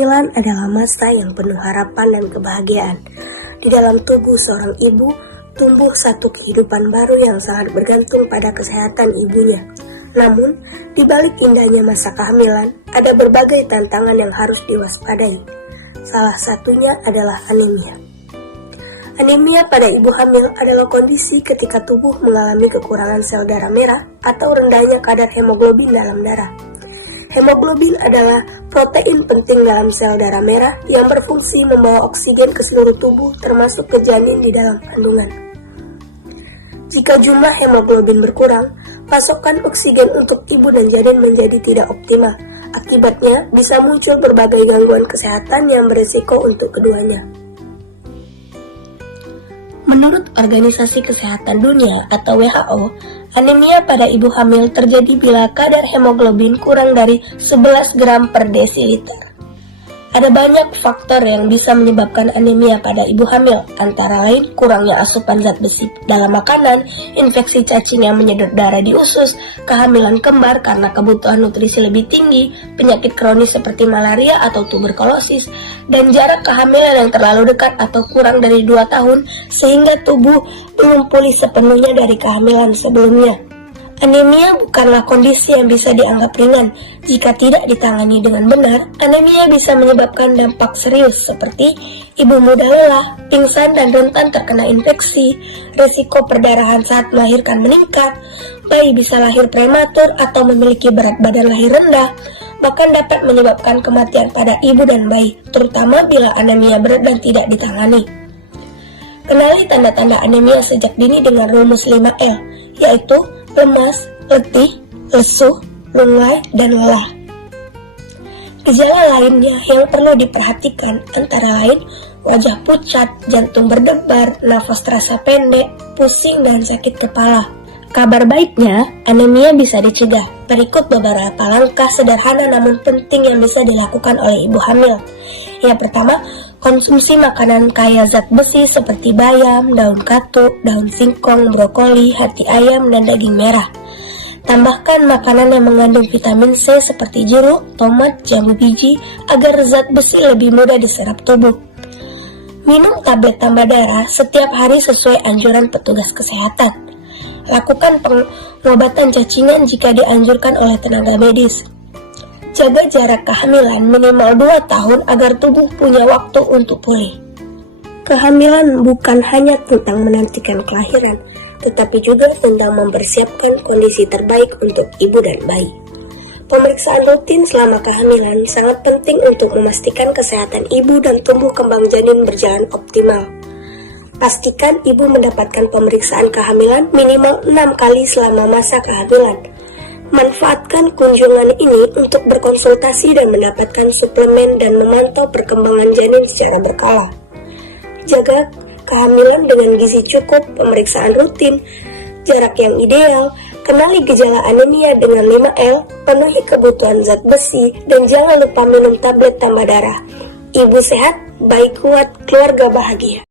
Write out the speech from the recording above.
Kehamilan adalah masa yang penuh harapan dan kebahagiaan. Di dalam tubuh seorang ibu, tumbuh satu kehidupan baru yang sangat bergantung pada kesehatan ibunya. Namun, di balik indahnya masa kehamilan, ada berbagai tantangan yang harus diwaspadai. Salah satunya adalah anemia. Anemia pada ibu hamil adalah kondisi ketika tubuh mengalami kekurangan sel darah merah atau rendahnya kadar hemoglobin dalam darah. Hemoglobin adalah protein penting dalam sel darah merah yang berfungsi membawa oksigen ke seluruh tubuh termasuk ke janin di dalam kandungan. Jika jumlah hemoglobin berkurang, pasokan oksigen untuk ibu dan janin menjadi tidak optimal. Akibatnya bisa muncul berbagai gangguan kesehatan yang berisiko untuk keduanya. Menurut Organisasi Kesehatan Dunia atau WHO, anemia pada ibu hamil terjadi bila kadar hemoglobin kurang dari 11 gram per desiliter. Ada banyak faktor yang bisa menyebabkan anemia pada ibu hamil, antara lain kurangnya asupan zat besi dalam makanan, infeksi cacing yang menyedot darah di usus, kehamilan kembar karena kebutuhan nutrisi lebih tinggi, penyakit kronis seperti malaria atau tuberkulosis, dan jarak kehamilan yang terlalu dekat atau kurang dari 2 tahun sehingga tubuh belum pulih sepenuhnya dari kehamilan sebelumnya. Anemia bukanlah kondisi yang bisa dianggap ringan. Jika tidak ditangani dengan benar, anemia bisa menyebabkan dampak serius seperti ibu mudah lelah, pingsan dan rentan terkena infeksi, risiko perdarahan saat melahirkan meningkat, bayi bisa lahir prematur atau memiliki berat badan lahir rendah, bahkan dapat menyebabkan kematian pada ibu dan bayi, terutama bila anemia berat dan tidak ditangani. Kenali tanda-tanda anemia sejak dini dengan rumus 5L, yaitu lemas, letih, lesu, lunglai, dan lelah. Gejala lainnya yang perlu diperhatikan antara lain wajah pucat, jantung berdebar, nafas terasa pendek, pusing, dan sakit kepala. Kabar baiknya, anemia bisa dicegah. Berikut beberapa langkah sederhana namun penting yang bisa dilakukan oleh ibu hamil. Yang pertama, konsumsi makanan kaya zat besi seperti bayam, daun katuk, daun singkong, brokoli, hati ayam, dan daging merah. Tambahkan makanan yang mengandung vitamin C seperti jeruk, tomat, jambu biji agar zat besi lebih mudah diserap tubuh. Minum tablet tambah darah setiap hari sesuai anjuran petugas kesehatan. Lakukan pengobatan cacingan jika dianjurkan oleh tenaga medis. Jaga jarak kehamilan minimal 2 tahun agar tubuh punya waktu untuk pulih. Kehamilan bukan hanya tentang menantikan kelahiran, tetapi juga tentang mempersiapkan kondisi terbaik untuk ibu dan bayi. Pemeriksaan rutin selama kehamilan sangat penting untuk memastikan kesehatan ibu dan tumbuh kembang janin berjalan optimal. Pastikan ibu mendapatkan pemeriksaan kehamilan minimal 6 kali selama masa kehamilan. Manfaatkan kunjungan ini untuk berkonsultasi dan mendapatkan suplemen dan memantau perkembangan janin secara berkala. Jaga kehamilan dengan gizi cukup, pemeriksaan rutin, jarak yang ideal, kenali gejala anemia dengan 5L, penuhi kebutuhan zat besi, dan jangan lupa minum tablet tambah darah. Ibu sehat, bayi kuat, keluarga bahagia.